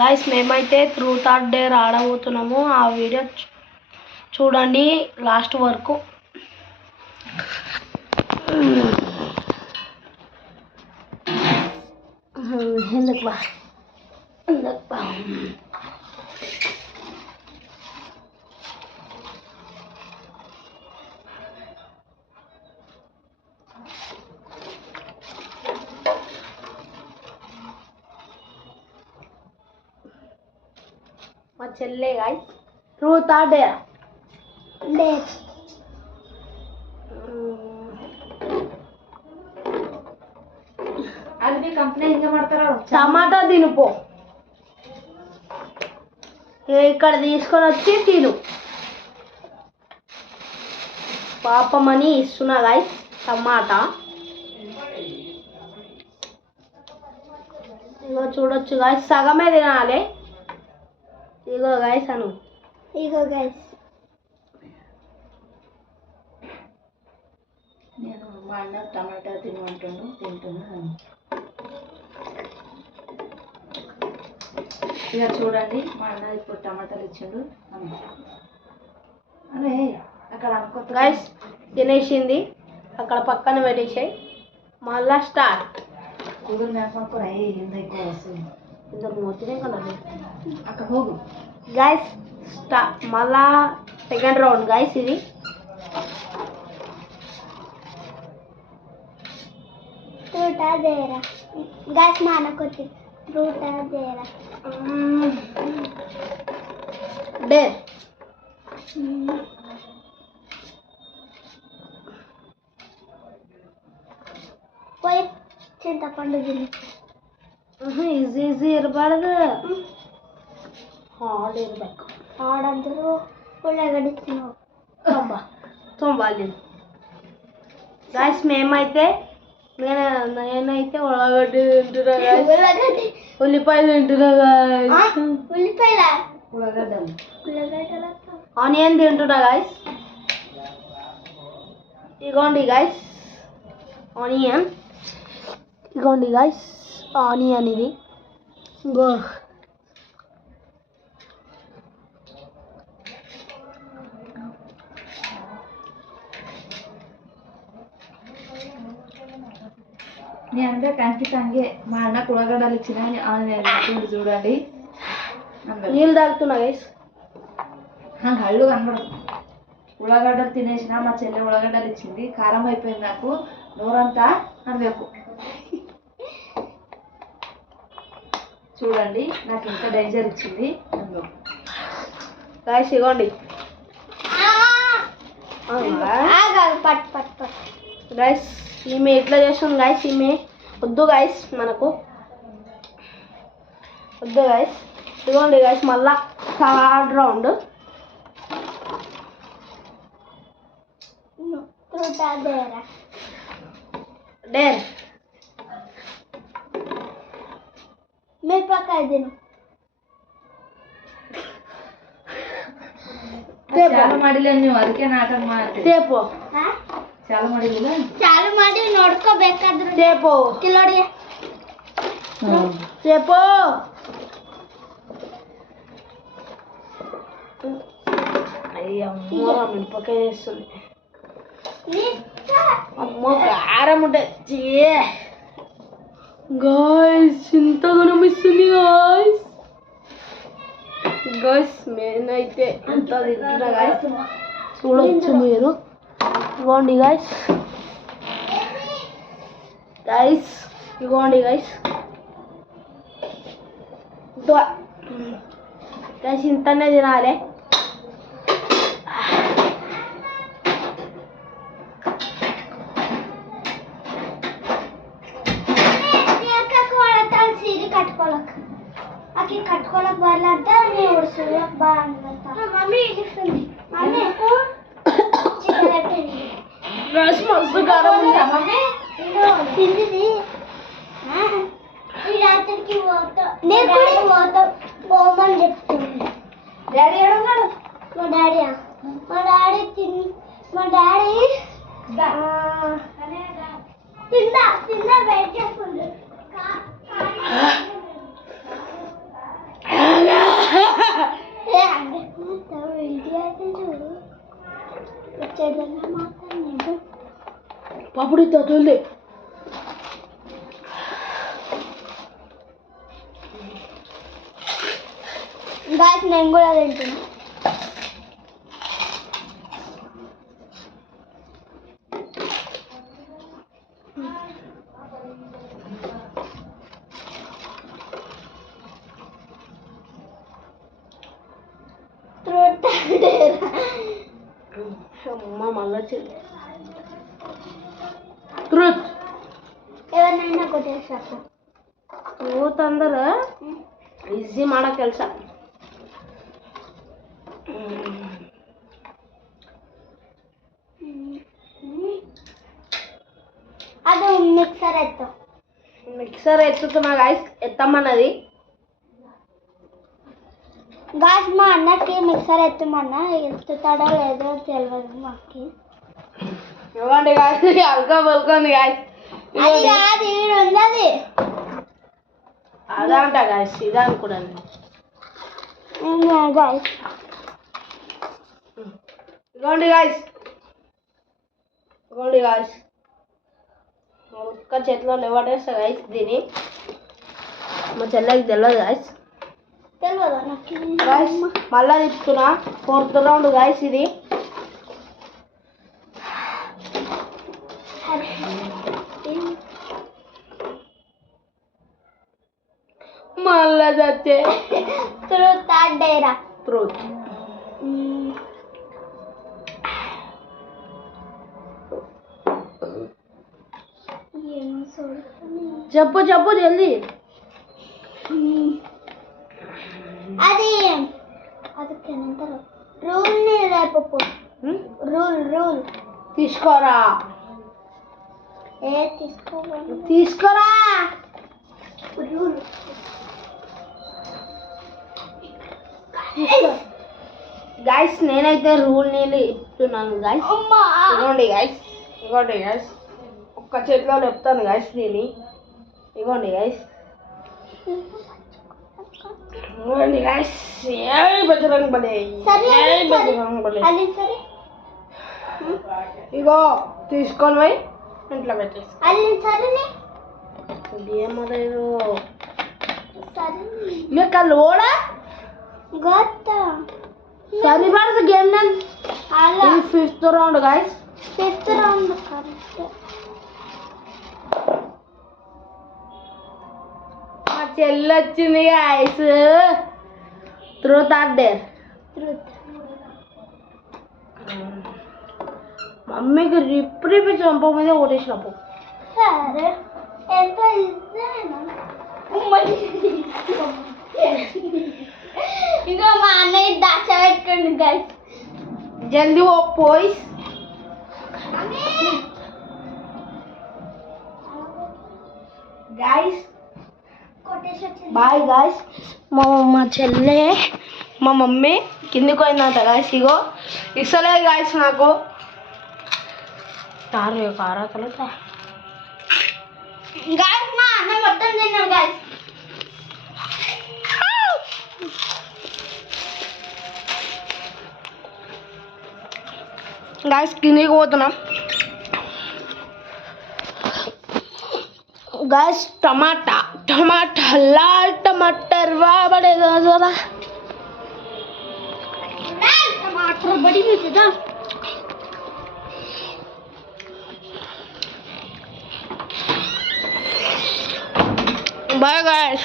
Guys మేమైతే truth or dare ఆడబోతున్నాము. ఆ video చూడండి లాస్ట్ వరకు. ఎందుకు బా మా చెల్లె గాయ్స్ ట్రూత్ ఆర్ డేర్ అది కంపెనీ ఇంకా ಮಾಡ್ತಾರ టమాటా తినుపో ఇక్కడ తీసుకొని వచ్చి తిను. పాపమని ఇస్తున్నా గాయ్స్ టమాటా. ఇగో చూడొచ్చు గాయ్స్, సగమే తినాలి. ఇగో గాయ్స్ అను, ఇగో గైస్ నేను మా అన్న టమాటా తింటున్నాను. ఇక చూడండి మా అన్న ఇప్పుడు టమాటాలు ఇచ్చిండు. అదే అక్కడ అనుకో గైస్ తినేసింది, అక్కడ పక్కన పెట్టేసాయి. మళ్ళా స్టార్ట్. గూగుల్ మ్యాప్ కూడా ఎక్కువ వస్తుంది. ఇంతకు మొత్తనే కదా అక్కడ ಹೋಗು గైస్. మళ్ళా సెకండ్ రౌండ్ గైస్. ఇది ఫ్రూటా దేరా గైస్ మా అన్నకు వచ్చి ఫ్రూటా దేరా డేర్. పోయి చింతపండు తిని ఈజీ ఈజీ ఇరబడదు, హార్డ్ ఇరಬೇಕು. ఆడందరూ ఉల్లగడ్డి తిన్నావు అబ్బా తొంబాలి గాయస్. నేనైతే ఉల్లగడ్డి తింటున్నా గాయస్, ఉల్లిపాయలు తింటున్నా గాయస్, ఆనియన్ తింటున్నా గాయస్. ఇగోండి గాయస్ ఆనియన్, ఇగోండి గాయస్ ఆనియన్. ఇది గో నేను అంటే ఖచ్చితంగా మా అన్న ఉల్లగడ్డలు ఇచ్చిన చూడండి. నీళ్ళు తాగుతున్నా గైస్, కళ్ళు కనబడదు. ఉల్లగడ్డలు తినేసిన మా చెల్లె ఉల్లగడ్డలు ఇచ్చింది. కారం అయిపోయింది నాకు, నోరంతా అనవేపు. చూడండి నాకు ఎంత డేంజర్ ఇచ్చింది గైస్. ఇగోండి గైస్, ఈమె ఎట్లా చేస్తుంది గైస్. ఈమె వద్దు గైస్, మనకు వద్దు గైస్. ఇదిగోండి గైస్ మళ్ళా థర్డ్ రౌండ్. డేర్ మిరపకాయ తిను. చాలా ಮಾಡಿಲ್ಲ ನೀವು, ಅದಕ್ಕೆ ನಾಟಕ ಮಾಡ್ತೀವಿ. ತೇಪೋ ಚಾಲು ಮಾಡಿಲ್ಲ, ಚಾಲು ಮಾಡಿ ನೋಡ್ಕೋಬೇಕಾದ್ರೆ ತೇಪೋ ಕಿಲೋಡಿ ತೇಪೋ. అయ్యమ్మో మిరపకాయ వేస్తుంది. అమ్మో కారం ఉంటుంది గాయస్, ఇంతగా నమ్మిస్తుంది గాయస్. గైస్ నేనైతే ఎంత తింటున్నా గాయస్, చూడొచ్చు మీరు. ఇగోండి గైస్, గైస్ ఇగోండి గైస్. గైస్ ఇంతనే తినాలి. కట్టుకోలేక వాళ్ళంతా బాగా మమ్మీ మస్తు కారం ఉంది. తింది ఈ రాత్రికి పోమని చెప్తుంది. డాడీ ఏడున్నాడు? మా డాడీ తిందా వెయిట్ చేస్తుంది. పప్పుడు తోతుంది గాయస్ నేను కూడా తింటున్నా. అమ్మ మళ్ళీ ట్రూత్ ఎవరినైనా కొట్టేసాకు ట్రూత్ అందరు ఈజీ ಮಾಡಕ್ಕೆ ಕೆಲಸ. ಅದು ಮಿಕ್ಸರ್ ಎತ್ತು మిక్సర్ ఎత్తుతున్నా గాయస్, ఎత్తమ్మన్నది. గాయస్ మా అన్నకి మిక్సర్ ఎత్తమన్నా ఎత్తుతాడో లేదో తెలియదు మాకు. ఇవ్వండి గాయస్, అల్కా పలుకుంది గాయస్. అది కాదు ఈడు ఉంది. అదంట గాయస్, ఇదా అనుకున్నాను. గాయస్ ఇవ్వండి గాయస్, ఇవ్వండి గాయస్. ఒక్క చేతిలో లేవటేస్తా గాయస్. దీన్ని మా చెల్లెకి తెలియదు గాయస్. తెలియదు నాకు గాయస్ మళ్ళా తిప్పుతున్నా. 4th రౌండ్ గాయస్ ఇది. మళ్ళా చచ్చే ట్రూత్ ఆర్ డేరా. ట్రూత్. చెప్పు చెప్పు జల్దీ. అది అదేమంటారు రూల్ని రేపు రూల్ తీసుకోరా తీసుకోవాలి తీసుకోరా. రూల్ గాయస్ నేనైతే రూల్ నీళ్ళు ఇస్తున్నాను గాయస్. ఇగోండి గాయస్, ఇగోండి గాయస్. ఒక్క చేతిలో లేపుతాను గాయస్ దీన్ని. ఇగోండి గాయస్, ఇగోండి గాయస్. ఏ బజరంగ్ బలే, ఏ బజరంగ్ బలే. అది సరే ఇగో తీసుకొని పోయి ఇంట్లో పెట్టేసి. అది సరేనే ఏమలేదు సరే మీకు లోడా గొత్త సరి పడదు గేమ్. నేను అలా 5th round guys. 5th round correct. మా చెల్లి వచ్చింది guys. Truth or dare. Truth. మమ్మీకి రిప్పి చంప మీద ఓటేసినప్పు. సరే ఎంత ఇస్తాను ఇంకా మా అన్నయ్య దాచబెట్టుకోండి గైస్. జల్దీ ఓ పోయిస్. Guys bye guys. మా చెల్లె మా మమ్మీ కిందికి పోయిందంట గాయస్. ఇగో ఇస్తలేదు గాయస్ నాకు. తారు కారతలు గైస్ మా అన్న మొత్తం తిన్నాడు గైస్. గాయస్ కిందికి పోతున్నాం गाइस. टमाटा टमाटा लाल टमाटर वाह बड़े जरा लाल टमाटर बड़ी मीठी था. Bye guys.